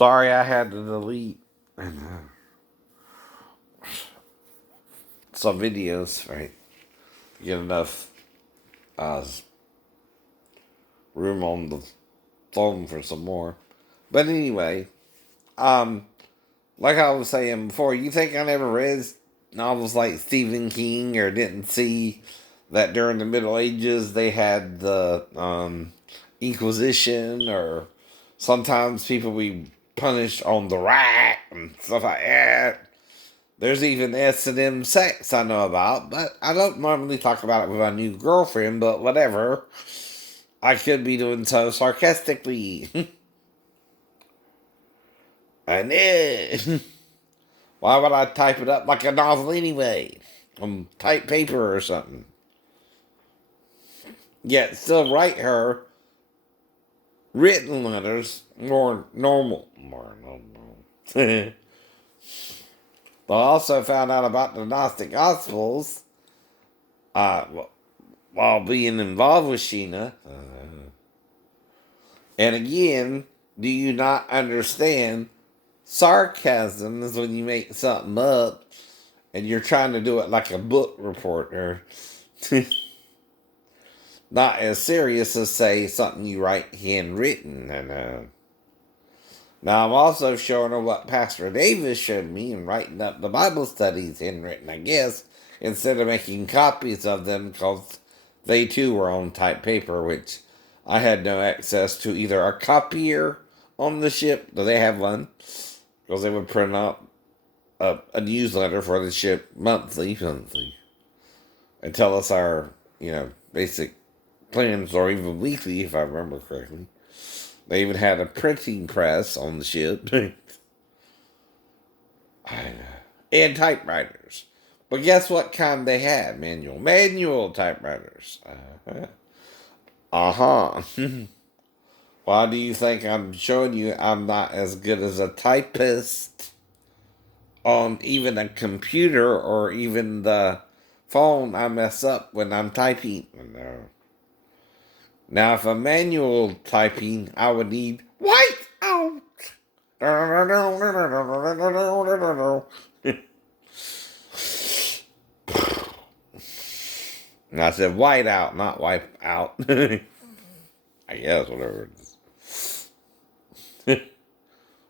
Sorry, I had to delete some videos, right? To get enough uh, room on the phone for some more. But anyway, um, like I was saying before, you think I never read novels like Stephen King or didn't see that during the Middle Ages they had the Inquisition, or sometimes people be punished on the rack and stuff like that. There's even S&M sex I know about, but I don't normally talk about it with my new girlfriend, but whatever. I could be doing so sarcastically. And why would I type it up like a novel anyway? On type paper or something. Yet still write her written letters more normal. More normal. I also found out about the Gnostic Gospels uh, while being involved with Sheena. And again, do you not understand? Sarcasm is when you make something up and you're trying to do it like a book reporter. Not as serious as, say, something you write handwritten. And now I'm also showing her what Pastor Davis showed me in writing up the Bible studies handwritten, I guess, instead of making copies of them, because they too were on type paper, which I had no access to either a copier on the ship. Do they have one? Because they would print out a newsletter for the ship monthly, and tell us our, basic plans, or even weekly, if I remember correctly. They even had a printing press on the ship. And typewriters. But guess what kind they had? Manual typewriters. Uh-huh. Why do you think I'm showing you I'm not as good as a typist on even a computer or even the phone? I mess up when I'm typing. No. Now, if a manual typing, I would need white out. And I said white out, not wipe out. I guess, whatever it is.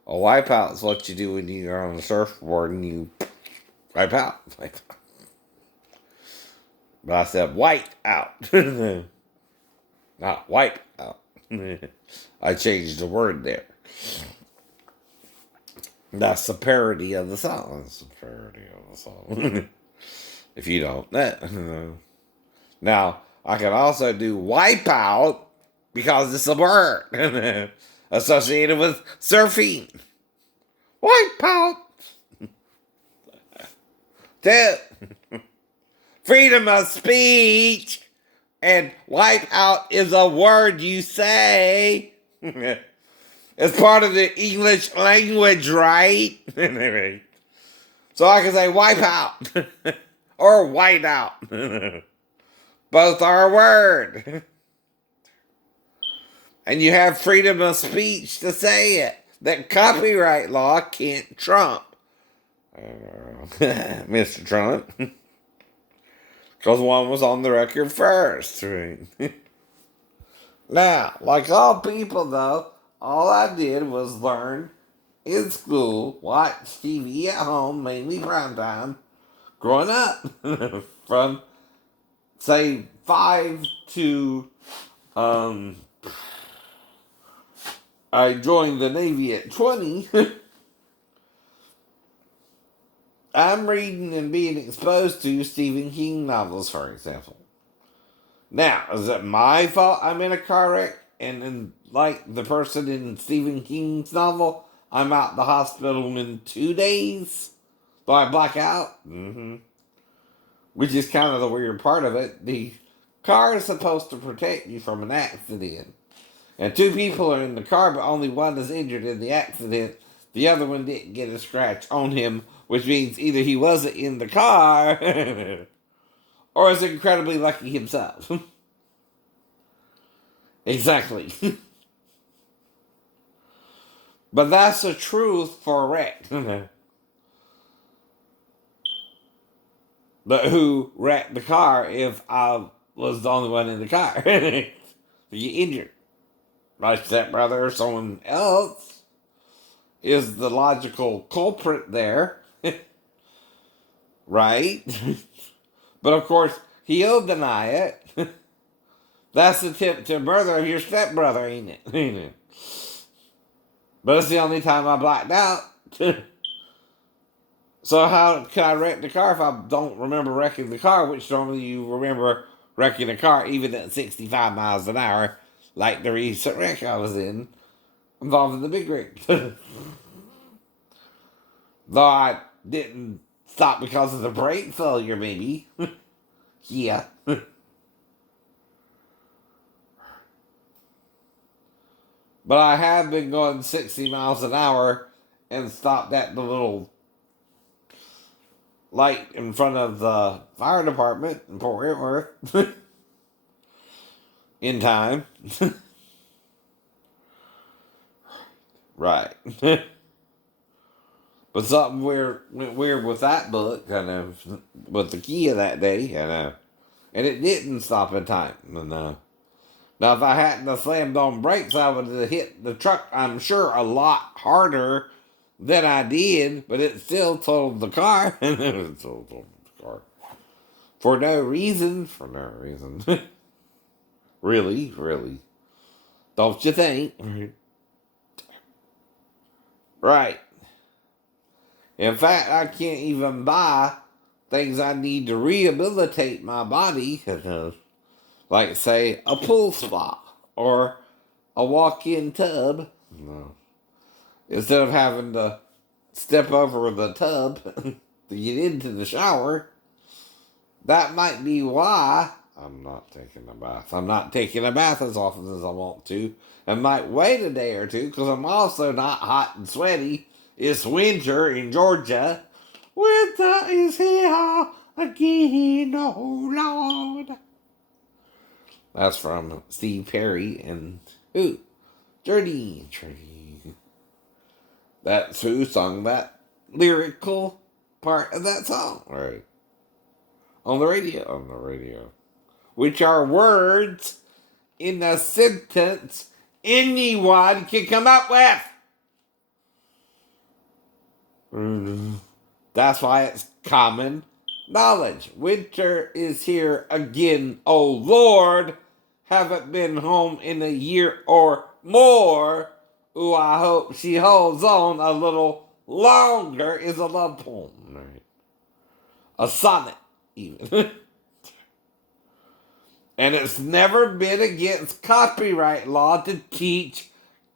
A wipe out is what you do when you're on a surfboard and you wipe out. But I said white out, not wipe out. I changed the word there. That's the parody of the song. That's the parody of the song. If you don't. Now, I can also do wipe out because it's a word associated with surfing. Wipe out. Tip. Freedom of speech. And wipe out is a word you say. It's part of the English language, right? So I can say wipe out or white out. Both are a word. And you have freedom of speech to say it. That copyright law can't trump. Mr. Trump. Because one was on the record first. Right? Now, like all people, though, all I did was learn in school, watch TV at home, mainly prime time, growing up. From, say, 5 to, I joined the Navy at 20. I'm reading and being exposed to Stephen King novels, for example. Now, is it my fault I'm in a car wreck? And then, like the person in Stephen King's novel, I'm out the hospital in 2 days? Do I black out? Mm-hmm. Which is kind of the weird part of it. The car is supposed to protect you from an accident. And two people are in the car, but only one is injured in the accident. The other one didn't get a scratch on him, which means either he wasn't in the car or is incredibly lucky himself. Exactly. But that's the truth for a wreck. But who wrecked the car if I was the only one in the car? You injured. My stepbrother or someone else is the logical culprit there. Right? But of course, he'll deny it. That's the tip to murder of your stepbrother, ain't it? Ain't it? But it's the only time I blacked out. So how can I wreck the car if I don't remember wrecking the car, which normally you remember wrecking a car even at 65 miles an hour, like the recent wreck I was in, involving the big rig. Though I didn't stop because of the brake failure, maybe. Yeah. But I have been going 60 miles an hour and stopped at the little light in front of the fire department in Fort Worth in time. Right. But something weird went weird with that book, kind of, with the Kia that day, and it didn't stop in time. Now, if I hadn't have slammed on brakes, I would have hit the truck, I'm sure, a lot harder than I did, but it still totaled the car. And it still totaled the car. For no reason. For no reason. Really, really. Don't you think? Right. In fact, I can't even buy things I need to rehabilitate my body. Like, say, a pool spa or a walk-in tub. No. Instead of having to step over the tub to get into the shower, that might be why I'm not taking a bath. I'm not taking a bath as often as I want to, and might wait a day or two because I'm also not hot and sweaty. It's winter in Georgia. Winter is here again, oh Lord. That's from Steve Perry and who? Journey Tree. That's who sung that lyrical part of that song, right? On the radio. On the radio. Which are words in a sentence anyone can come up with. That's why it's common knowledge. Winter is here again, oh Lord. Haven't been home in a year or more. Ooh, I hope she holds on a little longer is a love poem. Right? A sonnet, even. And it's never been against copyright law to teach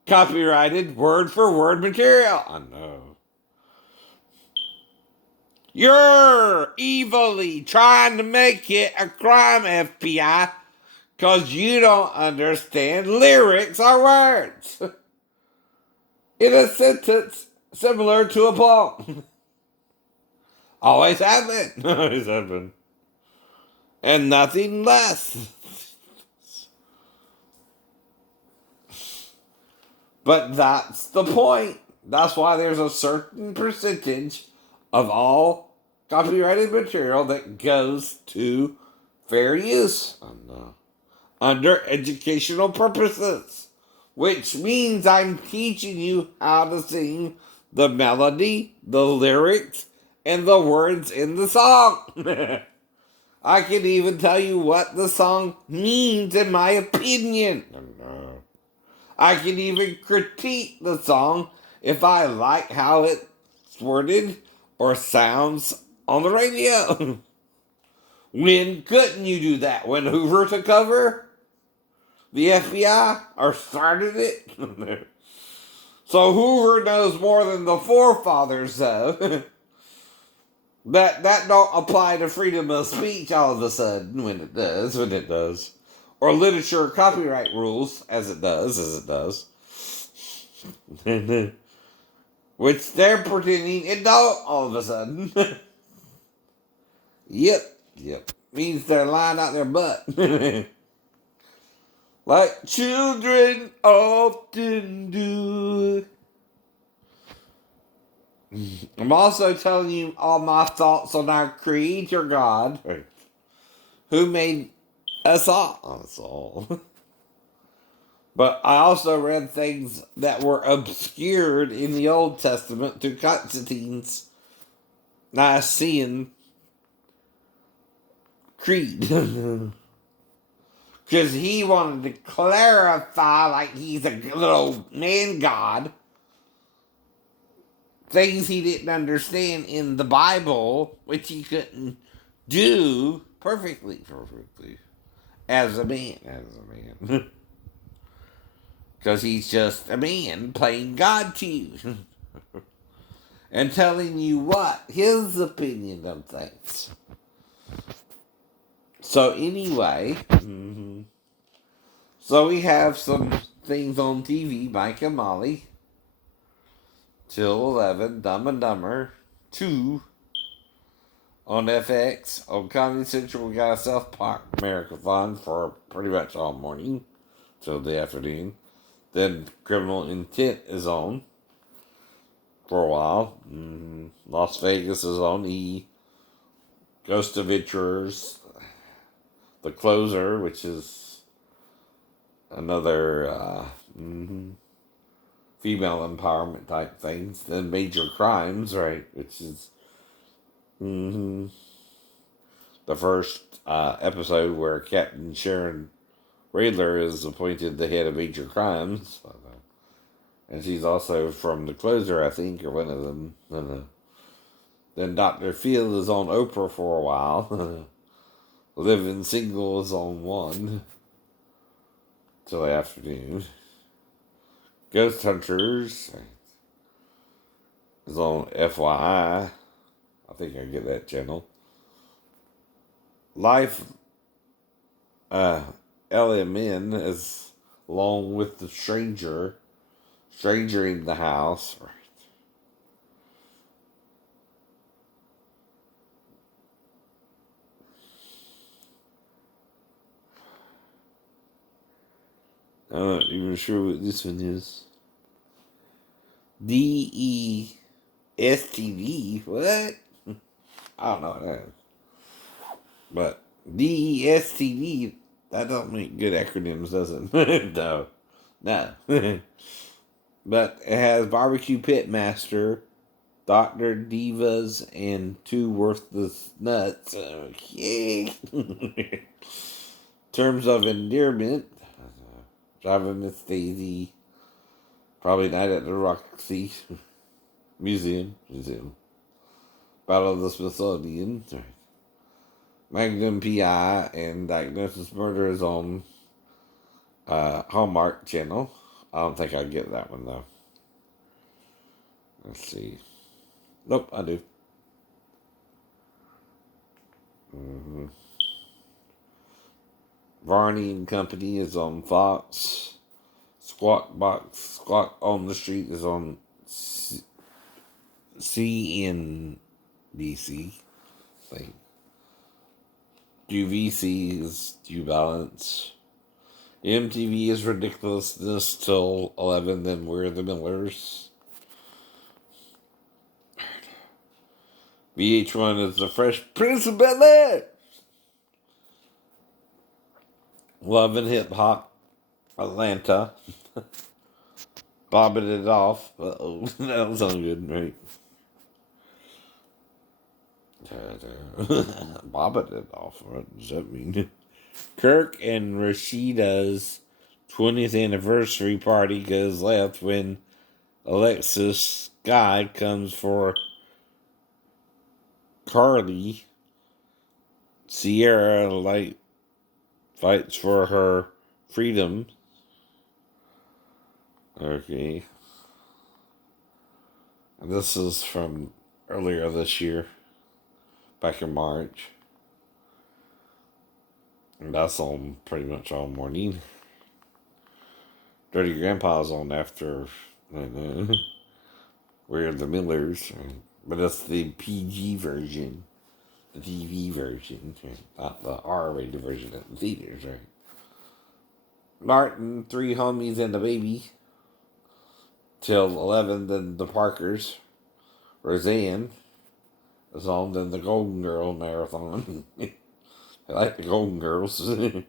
copyrighted word for word material. I know. You're evilly trying to make it a crime, FBI, because you don't understand lyrics or words. In a sentence similar to a poem. Always have been. Always have been. And nothing less. But that's the point. That's why there's a certain percentage of all copyrighted material that goes to fair use under educational purposes, which means I'm teaching you how to sing the melody, the lyrics, and the words in the song. I can even tell you what the song means in my opinion. I can even critique the song if I like how it's worded or sounds on the radio. When couldn't you do that? When Hoover took over? The FBI? Or started it? So Hoover knows more than the forefathers, though. That don't apply to freedom of speech all of a sudden when it does. Or literature copyright rules, as it does. Which they're pretending it don't all of a sudden. Yep. Means they're lying out their butt. Like children often do. I'm also telling you all my thoughts on our Creator God, who made us all. But I also read things that were obscured in the Old Testament through Constantine's Nicene Creed. Because he wanted to clarify, like he's a little man god, things he didn't understand in the Bible, which he couldn't do perfectly, as a man. Because he's just a man playing God to you and telling you what his opinion of things. So anyway, so we have some things on TV, Mike and Molly, till 11, Dumb and Dumber, 2 on FX. On Comedy Central, we got a South Park marathon for pretty much all morning till the afternoon. Then Criminal Intent is on for a while. Las Vegas is on E. Ghost Adventurers, The Closer, which is another female empowerment type things. Then Major Crimes, right, which is the first episode where Captain Sharon Radler is appointed the head of Major Crimes. And she's also from The Closer, I think, or one of them. Then Dr. Phil is on Oprah for a while. Living Single is on 1 till the afternoon. Ghost Hunters is on FYI. I think I get that channel. Life LMN is along with the Stranger in the House. Right. I'm not even sure what this one is. DESTV? What? I don't know what that is. But DESTV, that don't make good acronyms, does it? No. But it has Barbecue Pitmaster, Dr. Divas, and 2 Worthless Nuts. Okay. Terms of Endearment, Driving Miss Daisy, probably Night at the Roxy Museum, Battle of the Smithsonian, Magnum PI, and Diagnosis Murder is on Hallmark Channel. I don't think I get that one though. Let's see. Nope, I do. Varney and Company is on Fox. Squawk on the Street is on CNBC. Thing. QVC is Due Balance. MTV is Ridiculousness till 11. Then We're the Millers. VH1 is The Fresh Prince of Bel-Air. Love and Hip Hop Atlanta. Bobbing It Off. Uh-oh, that was good, right? Bobbing It Off, what does that mean? Kirk and Rashida's 20th anniversary party goes left when Alexis Sky comes for Carly. Sierra Light fights for her freedom. Okay. This is from earlier this year, back in March. And that's on pretty much all morning. Dirty Grandpa's on after We're the Millers. But it's the PG version. The TV version. Not the R-rated version at the theaters, right? Martin, 3 Homies and a Baby. Till 11, then The Parkers. Roseanne is on in the Golden Girl marathon. I like the Golden Girls. And,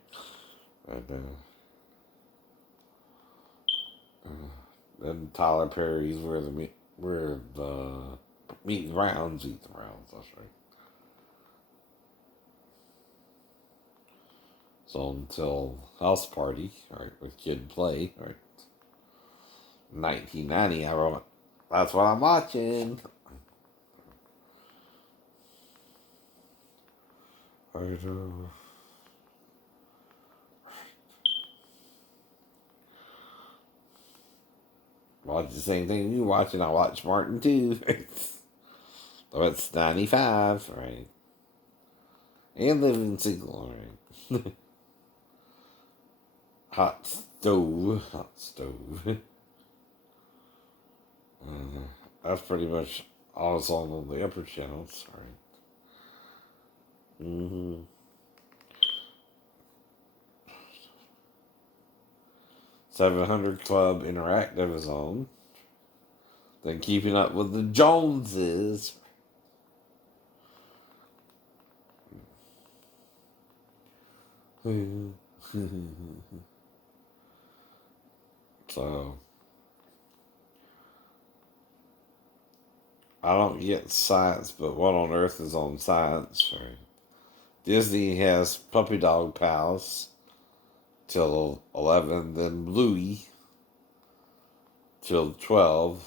then Tyler Perry's where the Meet the Browns eat the Browns. That's right. So until House Party, right, with Kid Play, right, 1990. I wrote, that's what I'm watching. Right, watch the same thing you watching. I watch Martin too. So it's 95, right? And Living Single, right? Hot stove. That's pretty much all it's on the upper channels, right? 700 Club Interactive is on. Then Keeping Up with the Joneses. So I don't get Science, but what on earth is on Science? Right? Disney has Puppy Dog Pals till 11, then Bluey till 12,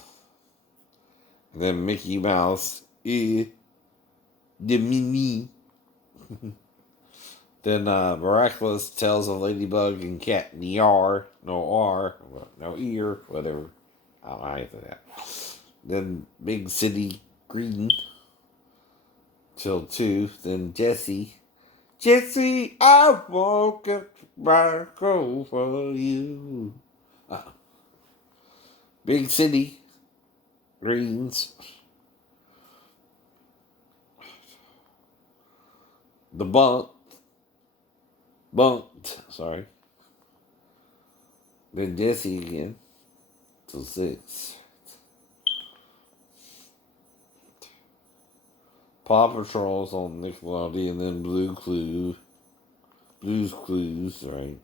and then Mickey Mouse, the Mini. Then Miraculous Tales of Ladybug and Cat Noir, no ear, whatever. I don't know how you say that. Then Big City Green till 2. Then Jesse, I woke up back over you. Uh, Big City Greens. The Bunked, sorry. Then Jesse again till 6. Paw Patrol's on Nickelodeon, and then Blue's Clues, right?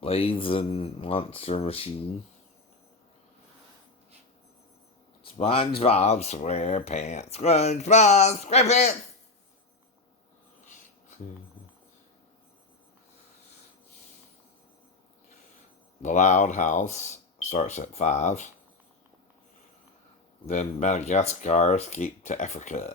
Blades and Monster Machine. SpongeBob SquarePants. SpongeBob SquarePants. The Loud House starts at 5. Then Madagascar Escape to Africa.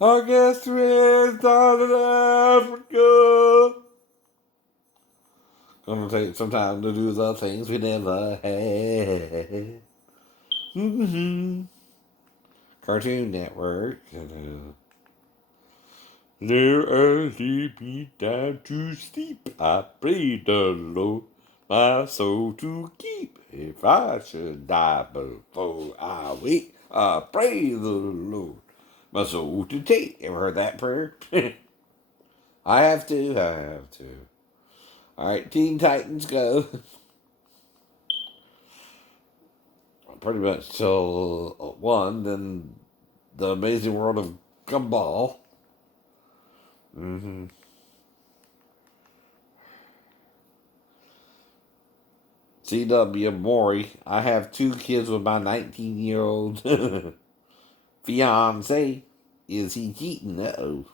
I guess we're down in Africa. Gonna take some time to do the things we never had. Cartoon Network. There I sleep me down to sleep. I pray the Lord my soul to keep. If I should die before I wake, I pray the Lord my soul to take. Ever heard that prayer? I have to. All right, Teen Titans Go. Pretty much till 1. Then The Amazing World of Gumball. CW Maury. I have 2 kids with my 19-year-old fiance. Is he cheating? Uh-oh.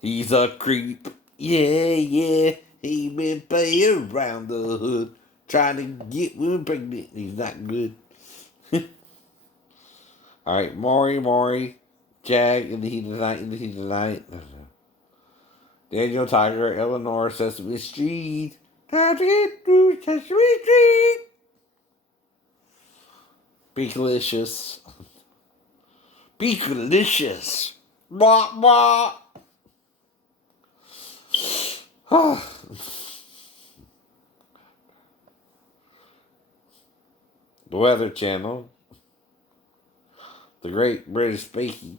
He's a creep. Yeah. He been playing around the hood, trying to get women pregnant. He's not good. All right, Maury, Jag, in the heat of the night. Daniel Tiger, Eleanor, Sesame Street. Time to get through Sesame Street. Beakalicious. Blah, blah. The Weather Channel. The Great British Baking.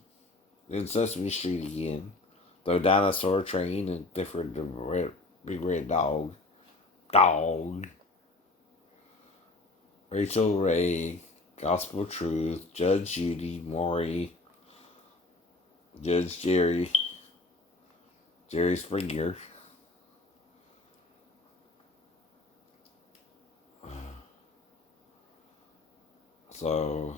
Then Sesame Street again. The dinosaur train and different big red dog. Dog. Rachel Ray, Gospel Truth, Judge Judy, Maury, Judge Jerry Springer. So,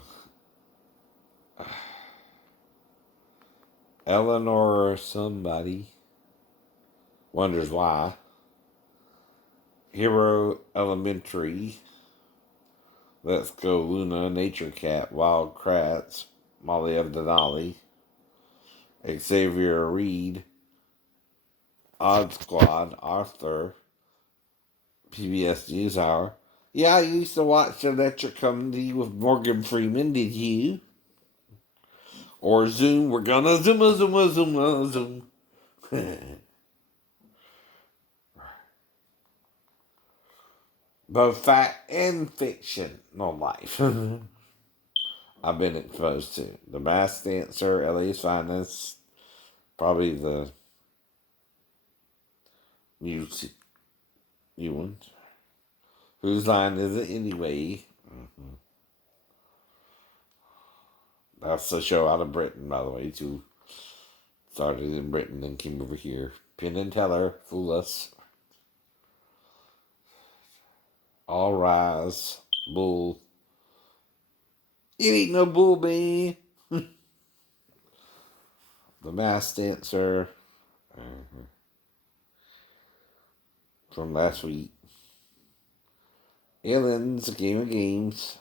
Eleanor somebody wonders why. Hero Elementary, Let's Go Luna, Nature Cat, Wild Kratts, Molly Denali, Xavier Reed, Odd Squad, Arthur, PBS NewsHour. Yeah, I used to watch Electric Comedy with Morgan Freeman, did you? Or Zoom, we're gonna zoom. Both fact and fiction, no life. I've been exposed to. The Masked Dancer, LA's Finest, probably the new one. Whose Line Is It Anyway? Mm-hmm. That's a show out of Britain, by the way, too. Started in Britain and came over here. Penn and Teller, Fool Us. All Rise, Bull. It ain't no bull, man. The Masked Dancer. Uh-huh. From last week. Aliens, A Game of Games.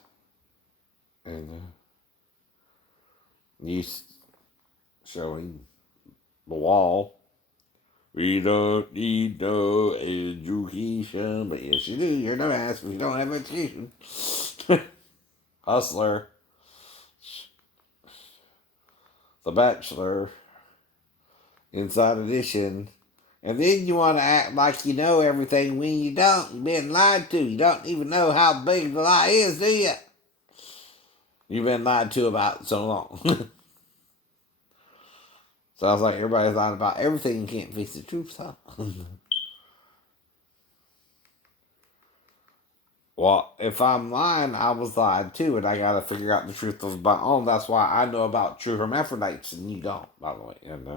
And news showing The Wall. We don't need no education. But yes, you do. You're no ass if you don't have education. Hustler. The Bachelor. Inside Edition. And then you want to act like you know everything when you don't. You've been lied to. You don't even know how big the lie is, do you? You've been lied to about so long. Sounds like everybody's lying about everything and can't face the truth, huh? Well, if I'm lying, I was lied too, and I gotta figure out the truth of my own. That's why I know about true hermaphrodites and you don't, by the way. And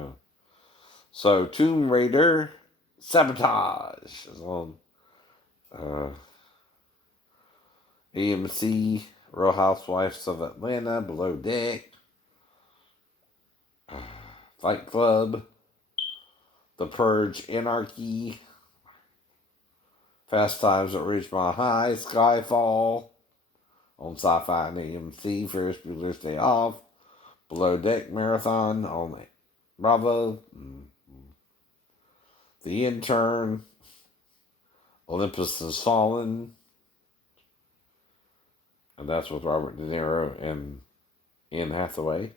so Tomb Raider Sabotage is on uh, AMC, Real Housewives of Atlanta, Below Deck, Fight Club, The Purge, Anarchy, Fast Times at Ridgemont High, Skyfall on Sci-Fi and AMC, Ferris Bueller's Day Off, Below Deck Marathon on Bravo, The Intern, Olympus Has Fallen, and that's with Robert De Niro and Anne Hathaway.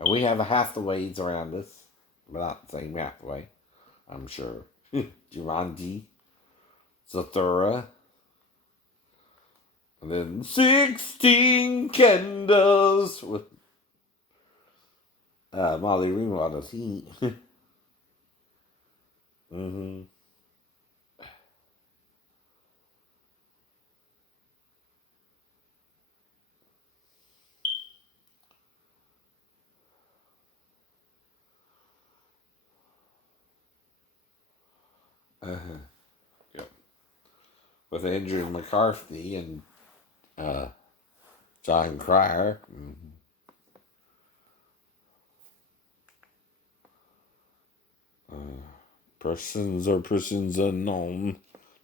And we have a Hathaways around us, but not the same Hathaway, I'm sure. Jumanji, Zathura, and then 16 Candles with Molly Ringwald as he. Mm-hmm. Uh-huh. Yep. With Andrew McCarthy and John Cryer. Mm-hmm. Persons or Persons Unknown.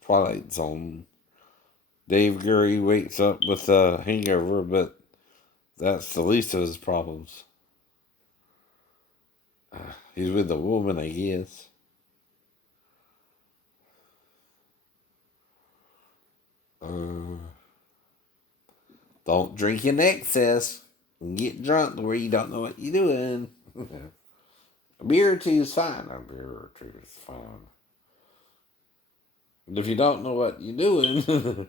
Twilight Zone. Dave Gurry wakes up with a hangover, but that's the least of his problems. He's with a woman, I guess. Don't drink in excess and get drunk where you don't know what you're doing. A beer or two is fine. A beer or two is fine. And if you don't know what you're doing,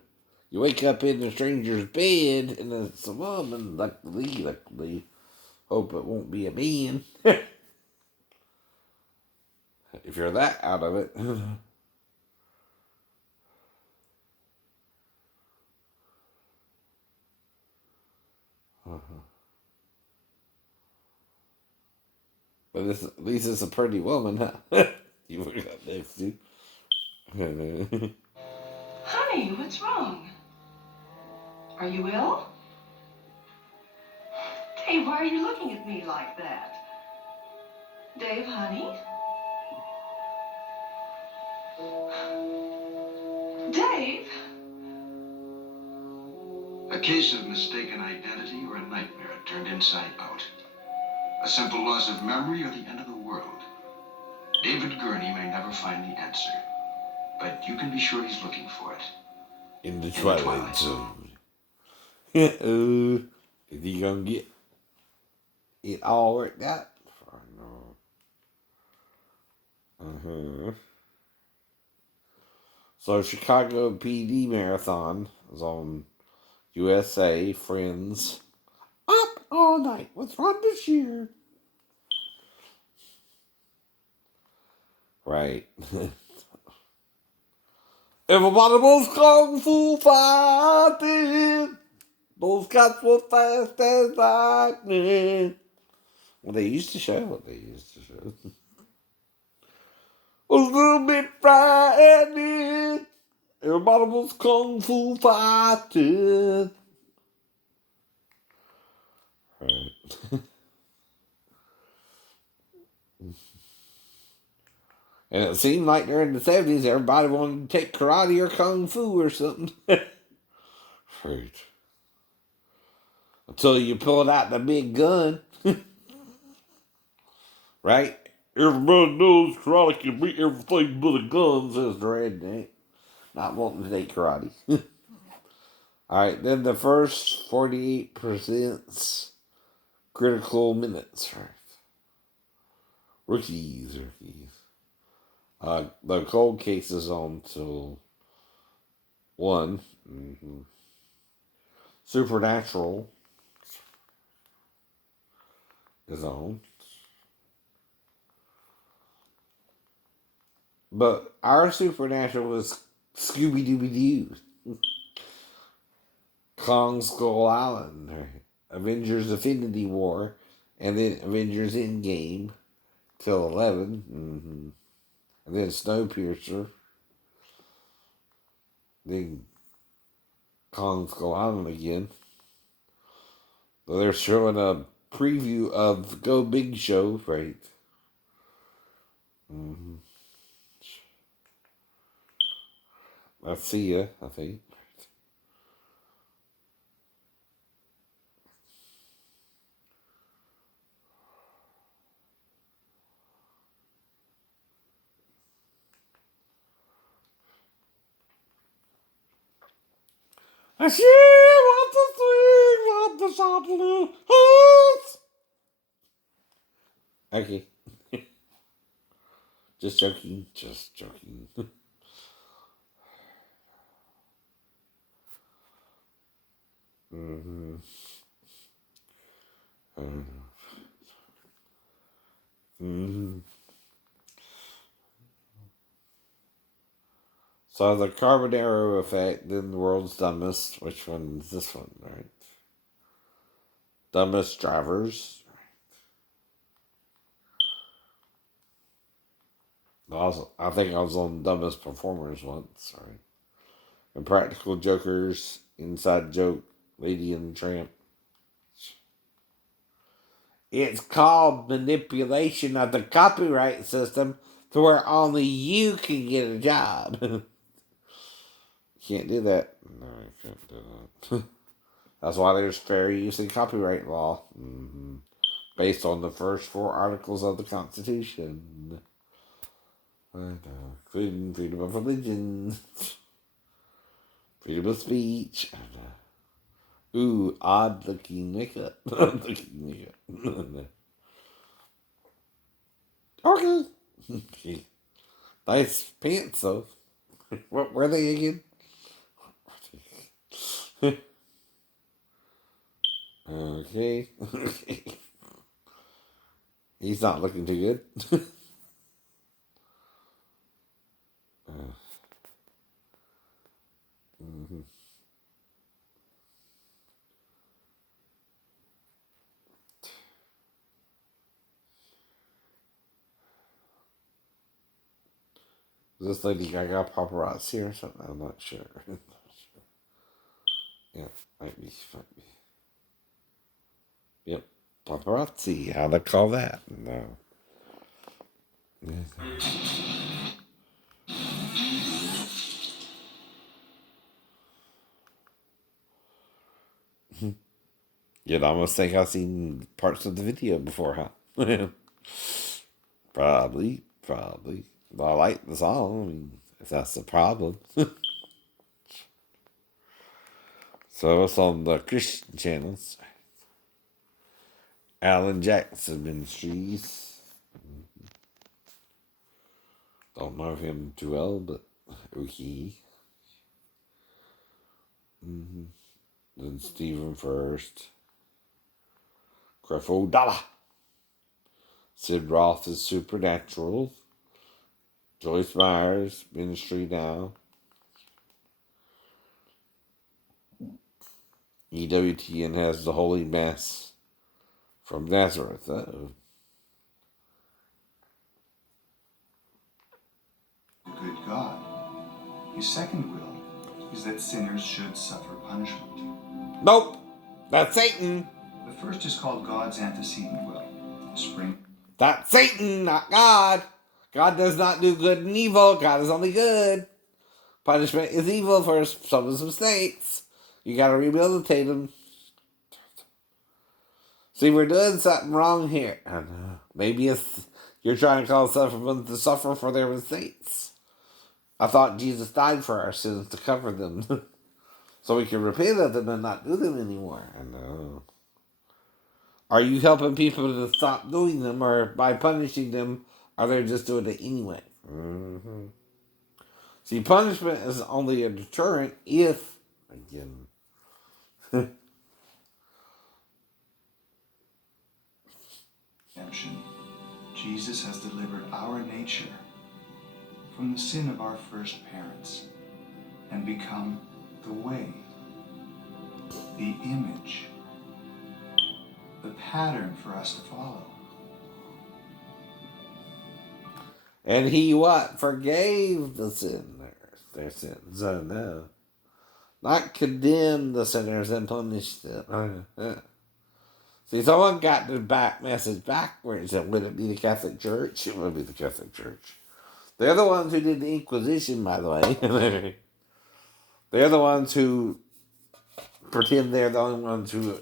you wake up in a stranger's bed and it's a woman. Luckily, hope it won't be a man. if you're that out of it. But this, at least it's a pretty woman, huh? You were up next to. Honey, what's wrong? Are you ill? Dave, why are you looking at me like that? Dave, honey? Dave? A case of mistaken identity or a nightmare turned inside out. A simple loss of memory or the end of the world. David Gurney may never find the answer, but you can be sure he's looking for it. In the Twilight Zone. Is he gonna get it all worked out? So Chicago PD Marathon is on USA. Friends up all night with Ron this year. Right. Everybody was kung fu fighting. Those cats were fast as lightning. Well, they used to show. A little bit frightening. Everybody was kung fu fighting. Right. And it seemed like during the 70s, everybody wanted to take karate or kung fu or something. Right. Until you pulled out the big gun. Right? Everybody knows karate can beat everything but a gun, says the redneck. Not wanting to take karate. Alright, then the first 48% critical minutes. Right. Rookies. The cold case is on till 1. Mm-hmm. Supernatural is on. But our Supernatural is Scooby-Dooby-Doo. Kong Skull Island. Right. Avengers Infinity War. And then Avengers Endgame till 11. Mm-hmm. And then Snowpiercer. Then Kong Skull Island again. So they're showing a preview of the Go Big Show, right? Mm-hmm. I see ya, I think. I see what the swing, what the shot blue hoots. Okay. Just joking. Mm-hmm. Mm-hmm. So the Carbonaro effect, then the world's dumbest. Which one is this one, right? Dumbest drivers. I think I was on dumbest performers once, right? Impractical Jokers, Inside Joke, Lady and the Tramp. It's called manipulation of the copyright system to where only you can get a job. Can't do that. No, you can't do that. That's why there's fair use and copyright law. Mm-hmm. Based on the first 4 articles of the Constitution. Including freedom of religion, freedom of speech. Ooh, odd looking makeup. Okay. Nice pants though. What were they again? Okay. He's not looking too good. Is this Lady Gaga paparazzi or something? I'm not sure. Yeah, might be. Yep, paparazzi. How they call that? No. You'd almost think I've seen parts of the video before, huh? Probably. But I like the song. I mean, if that's the problem. So it's on the Christian channels. Alan Jackson Ministries. Don't know him too well, but okay. Then Stephen First. Creflo Dollar. Sid Roth is Supernatural. Joyce Myers, Ministry Now. EWTN has the Holy Mass from Nazareth. The good God. His second will is that sinners should suffer punishment. Nope, that's Satan. The first is called God's antecedent will. Spring. That's Satan, not God. God does not do good and evil. God is only good. Punishment is evil for some of his mistakes. You gotta rehabilitate him. See, we're doing something wrong here. I know. Maybe it's you're trying to cause someone to suffer for their mistakes. I thought Jesus died for our sins to cover them. So we can repent of them and not do them anymore. I know. Are you helping people to stop doing them, or by punishing them, are they just doing it anyway? Mm-hmm. See, punishment is only a deterrent if, again, Redemption. Jesus has delivered our nature from the sin of our first parents and become the way, the image, the pattern for us to follow. and he what? Forgave the sinners their sins. Oh no. Not condemned the sinners and punished them. See, someone got the message backwards. And would it be the Catholic Church? It would be the Catholic Church. They're the ones who did the Inquisition, by the way. They're the ones who pretend they're the only ones who